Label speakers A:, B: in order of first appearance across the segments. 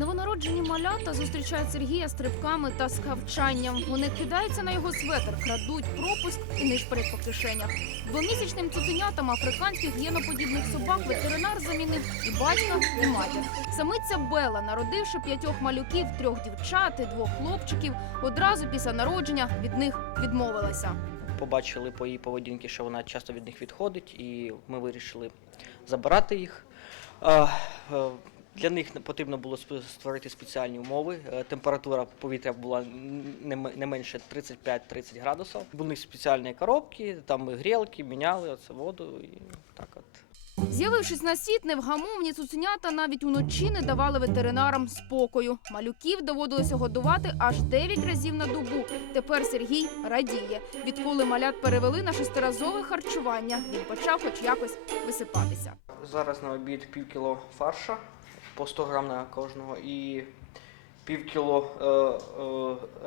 A: Новонароджені малята зустрічають Сергія стрибками та схавчанням. Вони кидаються на його светр, крадуть пропуск і нишпорять по кишенях. Двомісячним цуценятам африканських геноподібних собак ветеринар замінив і батька, і матір. Самиця Бела, народивши п'ятьох малюків, трьох дівчат і двох хлопчиків, одразу після народження від них відмовилася.
B: Побачили по її поведінці, що вона часто від них відходить, і ми вирішили забирати їх. Для них потрібно було створити спеціальні умови. Е, Температура повітря була не менше 35-30 градусів. Були спеціальні коробки, там ми грілки, міняли оце воду і так от.
A: З'явившись на сіт, невгамовні цуценята навіть уночі не давали ветеринарам спокою. Малюків доводилося годувати аж 9 разів на добу. Тепер Сергій радіє. Відколи малят перевели на шестиразове харчування, він почав хоч якось висипатися.
B: Зараз на обід пів кіло фарша по 100 грам на кожного і пів кіло е,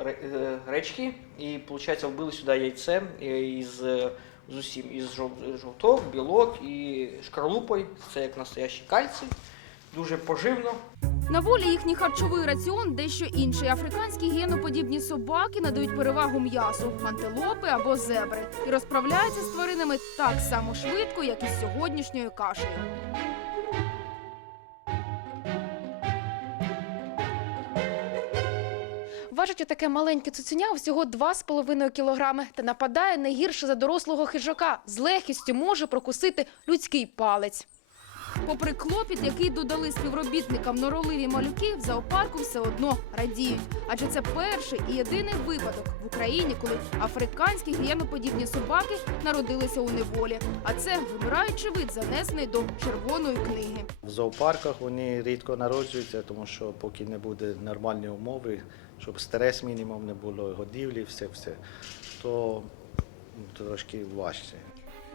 B: е, е, речки. І виходить, вбили сюди яйце е, із, е, з усім, із жовток, білок і шкарлупою. Це як настоящий кальцій. Дуже поживно.
A: На волі їхній харчовий раціон дещо інший. Африканські геноподібні собаки надають перевагу м'ясу, антилопи або зебри, і розправляються з тваринами так само швидко, як і з сьогоднішньою кашею. Важить отаке маленьке цуценя всього 2,5 кілограми та нападає не гірше за дорослого хижака. З легкістю може прокусити людський палець. Попри клопіт, який додали співробітникам норовливі малюки, в зоопарку все одно радіють. Адже це перший і єдиний випадок в Україні, коли африканські гієноподібні собаки народилися у неволі. А це вимираючий вид, занесений до червоної книги.
C: В зоопарках вони рідко народжуються, тому що поки не буде нормальні умови, щоб стрес мінімум не було, годівлі, все, все, то ну, трошки важче.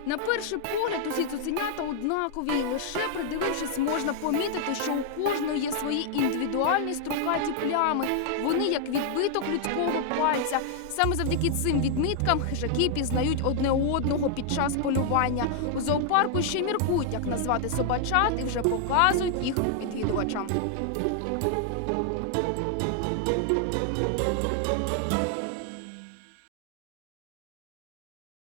A: На перший погляд усі цуценята однакові, і лише придивившись, можна помітити, що у кожної є свої індивідуальні строкаті плями. Вони як відбиток людського пальця. Саме завдяки цим відміткам хижаки пізнають одне одного під час полювання. У зоопарку ще міркують, як назвати собачат, і вже показують їх відвідувачам.